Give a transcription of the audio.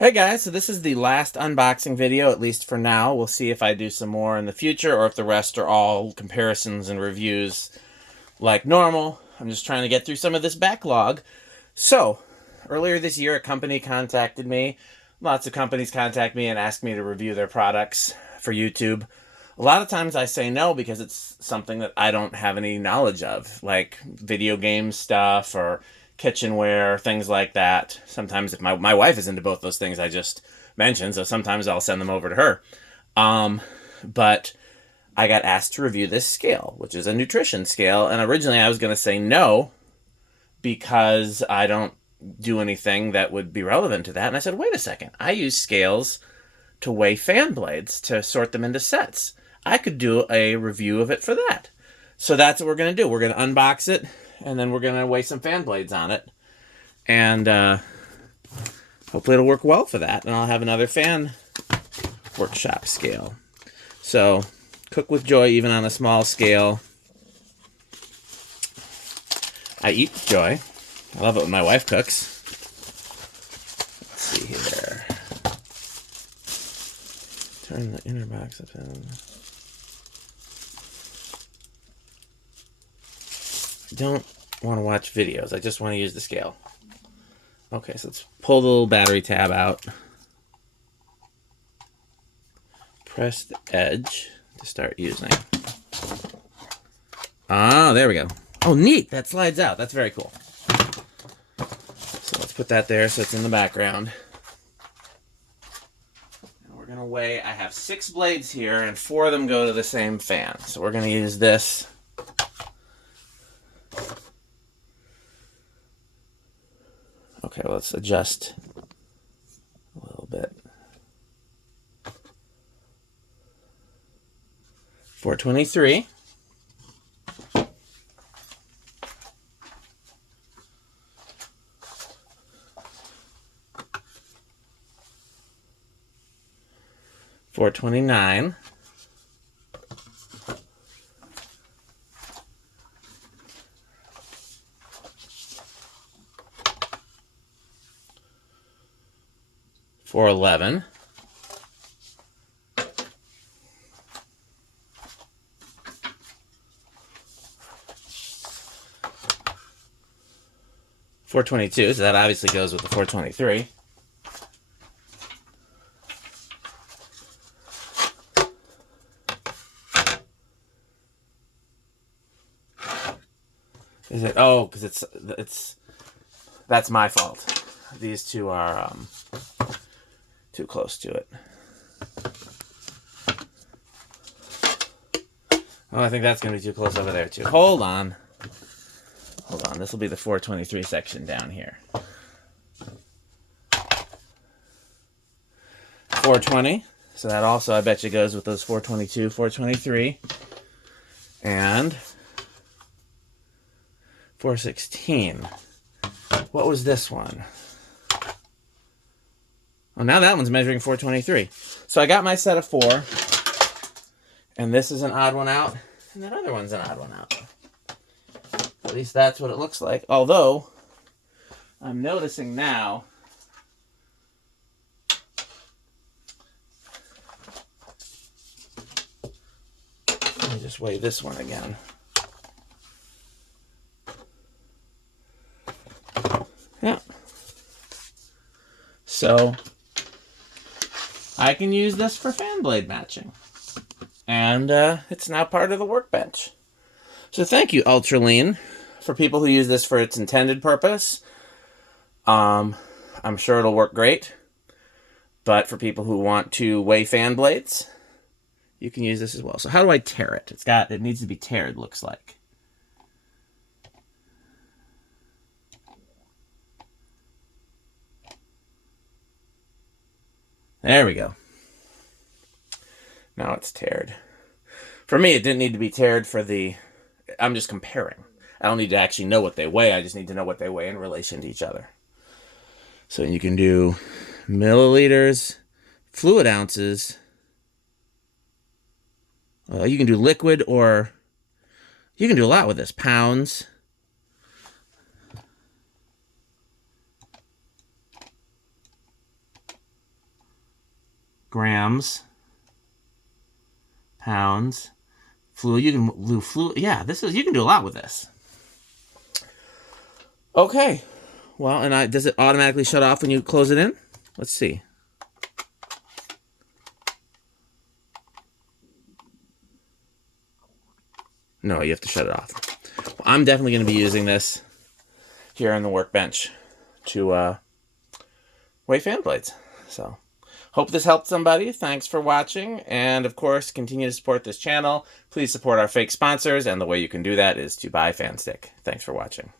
Hey guys, so this is the last unboxing video, at least for now. We'll see if I do some more in the future or if the rest are all comparisons and reviews like normal. I'm just trying to get through some of this backlog. So, earlier this year, a company contacted me. Lots of companies contact me and ask me to review their products for YouTube. A lot of times I say no because it's something that I don't have any knowledge of, like video game stuff or kitchenware, things like that. Sometimes if my wife is into both those things I just mentioned, so sometimes I'll send them over to her. But I got asked to review this scale, which is a nutrition scale, and originally I was going to say no because I don't do anything that would be relevant to that. And I said, wait a second, I use scales to weigh fan blades to sort them into sets. I could do a review of it for that. So that's what we're going to do. We're going to unbox it, and then we're going to weigh some fan blades on it. And hopefully it'll work well for that. And I'll have another fan workshop scale. So cook with joy, even on a small scale. I eat with joy. I love it when my wife cooks. Let's see here. Turn the inner box up in. I don't want to watch videos. I just want to use the scale. Okay, so let's pull the little battery tab out. Press the edge to start using. Ah, there we go. Oh, neat. That slides out. That's very cool. So let's put that there so it's in the background. And we're going to weigh. I have 6 blades here, and 4 of them go to the same fan. So we're going to use this. Okay, let's adjust a little bit. 423. $4.29. $4.11. $4.22, so that obviously goes with the $4.23. Is it? Oh, because it's that's my fault. These two are too close to it. Oh, I think that's going to be too close over there too. Hold on. Hold on. This will be the 423 section down here. 420. So that also, I bet you, goes with those 422, 423. And 416. What was this one? Oh, now that one's measuring 423. So I got my set of 4. And this is an odd one out. And that other one's an odd one out. At least that's what it looks like. Although, I'm noticing now. Let me just weigh this one again. Yeah. So, I can use this for fan blade matching. And it's now part of the workbench. So thank you, ULTREAN, for people who use this for its intended purpose. I'm sure it'll work great. But for people who want to weigh fan blades, you can use this as well. So how do I tear it? It needs to be teared, looks like. There we go. Now it's teared. For me, it didn't need to be teared for the... I'm just comparing. I don't need to actually know what they weigh. I just need to know what they weigh in relation to each other. So you can do milliliters, fluid ounces. You can do liquid, or you can do a lot with this. Pounds. grams, pounds, fluid. You can do fluid. Yeah, you can do a lot with this. Okay. Well, and does it automatically shut off when you close it in? Let's see. No, you have to shut it off. Well, I'm definitely going to be using this here on the workbench to weigh fan blades. So, hope this helped somebody. Thanks for watching. And, of course, continue to support this channel. Please support our fake sponsors. And the way you can do that is to buy Fan Stick. Thanks for watching.